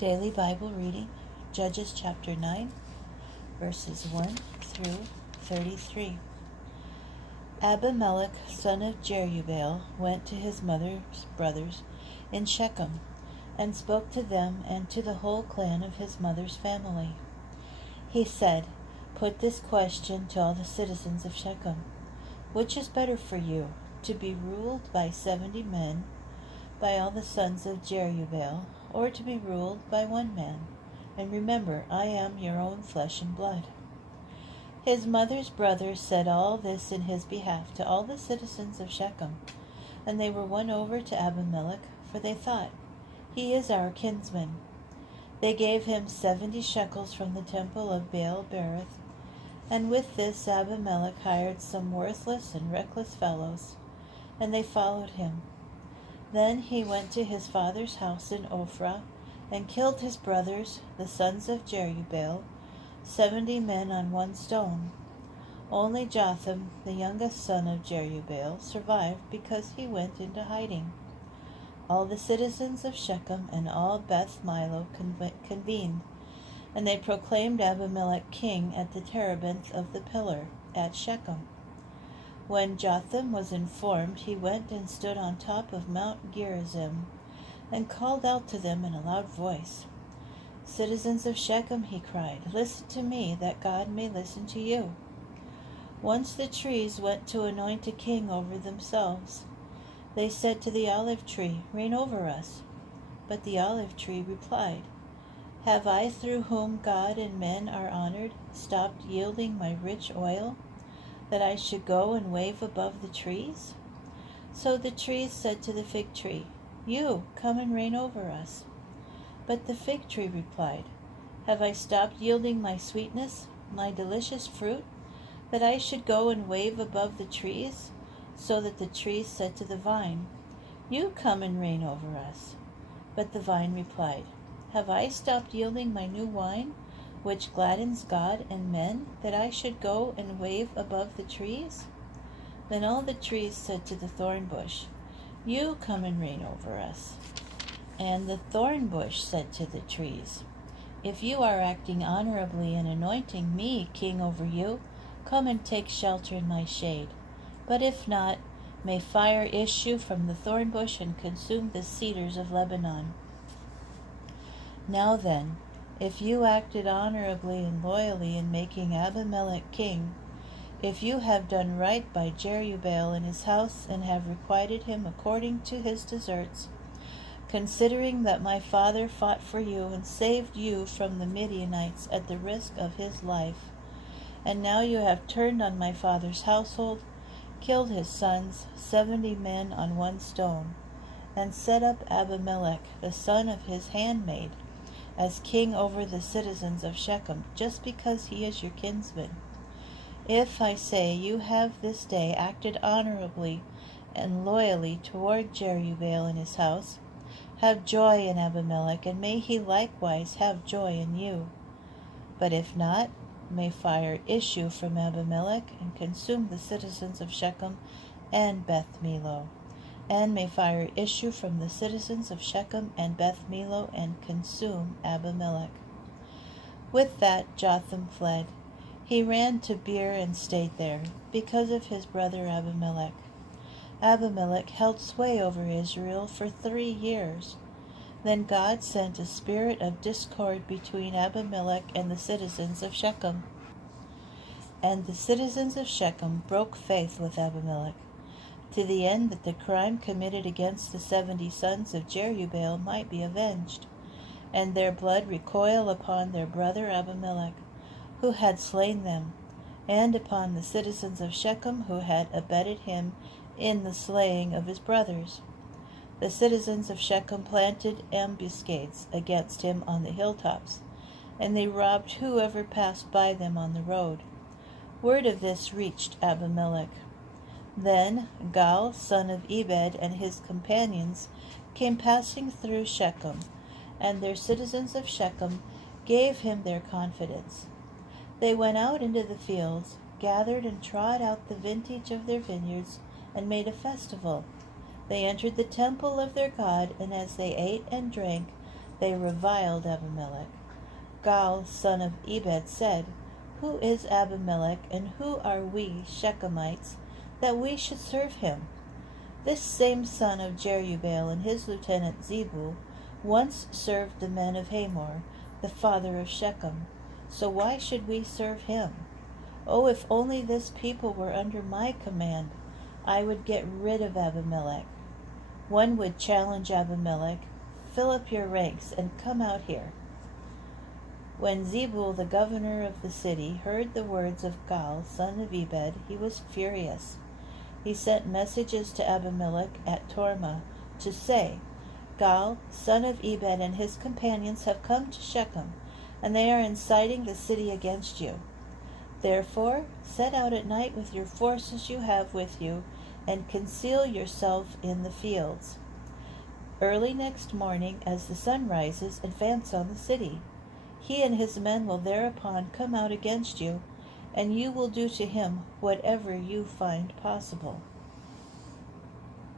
Daily Bible reading, Judges chapter 9, verses 1 through 33. Abimelech, son of Jerubbaal, went to his mother's brothers in Shechem, and spoke to them and to the whole clan of his mother's family. He said, "Put this question to all the citizens of Shechem. Which is better for you, to be ruled by 70 men, by all the sons of Jerubbaal, or to be ruled by one man? And remember, I am your own flesh and blood." His mother's brothers said all this in his behalf to all the citizens of Shechem, and they were won over to Abimelech, for they thought, "He is our kinsman." They gave him 70 shekels from the temple of Baal-berith, and with this Abimelech hired some worthless and reckless fellows, and they followed him. Then he went to his father's house in Ophrah, and killed his brothers, the sons of Jerubbaal, 70 men on one stone. Only Jotham, the youngest son of Jerubbaal, survived because he went into hiding. All the citizens of Shechem and all Beth Millo convened, and they proclaimed Abimelech king at the terebinth of the pillar at Shechem. When Jotham was informed, he went and stood on top of Mount Gerizim, and called out to them in a loud voice. "Citizens of Shechem," he cried, "listen to me, that God may listen to you." Once the trees went to anoint a king over themselves. They said to the olive tree, "Reign over us." But the olive tree replied, "Have I, through whom God and men are honored, stopped yielding my rich oil, that I should go and wave above the trees?" So the trees said to the fig tree, "You, come and reign over us." But the fig tree replied, "Have I stopped yielding my sweetness, my delicious fruit, that I should go and wave above the trees?" So that the trees said to the vine, "You come and reign over us." But the vine replied, "Have I stopped yielding my new wine, which gladdens God and men, that I should go and wave above the trees?" Then all the trees said to the thorn bush, "You come and reign over us." And the thorn bush said to the trees, "If you are acting honorably in anointing me king over you, come and take shelter in my shade. But if not, may fire issue from the thorn bush and consume the cedars of Lebanon." Now then, if you acted honorably and loyally in making Abimelech king, if you have done right by Jerubbaal and his house and have requited him according to his deserts, considering that my father fought for you and saved you from the Midianites at the risk of his life, and now you have turned on my father's household, killed his sons, 70 men on one stone, and set up Abimelech, the son of his handmaid, as king over the citizens of Shechem, just because he is your kinsman. If, I say, you have this day acted honorably and loyally toward Jerubbaal and his house, have joy in Abimelech, and may he likewise have joy in you. But if not, may fire issue from Abimelech and consume the citizens of Shechem and Beth Millo, and may fire issue from the citizens of Shechem and Beth Millo and consume Abimelech." With that Jotham fled. He ran to Beer and stayed there, because of his brother Abimelech. Abimelech held sway over Israel for 3 years. Then God sent a spirit of discord between Abimelech and the citizens of Shechem. And the citizens of Shechem broke faith with Abimelech, to the end that the crime committed against the 70 sons of Jerubbaal might be avenged, and their blood recoil upon their brother Abimelech, who had slain them, and upon the citizens of Shechem who had abetted him in the slaying of his brothers. The citizens of Shechem planted ambuscades against him on the hilltops, and they robbed whoever passed by them on the road. Word of this reached Abimelech. Then Gaal, son of Ebed, and his companions came passing through Shechem, and their citizens of Shechem gave him their confidence. They went out into the fields, gathered and trod out the vintage of their vineyards, and made a festival. They entered the temple of their God, and as they ate and drank, they reviled Abimelech. Gaal, son of Ebed, said, Who is Abimelech, and who are we, Shechemites, that we should serve him? This same son of Jerubbaal and his lieutenant Zebul once served the men of Hamor, the father of Shechem. So why should we serve him? Oh, if only this people were under my command, I would get rid of Abimelech. One would challenge Abimelech, Fill up your ranks and come out here. When Zebul, the governor of the city, heard the words of Gaal, son of Ebed, he was furious. He sent messages to Abimelech at Tormah to say, Gaal, son of Ebed, and his companions have come to Shechem, and they are inciting the city against you. Therefore, set out at night with your forces you have with you, and conceal yourself in the fields. Early next morning, as the sun rises, advance on the city. He and his men will thereupon come out against you, and you will do to him whatever you find possible.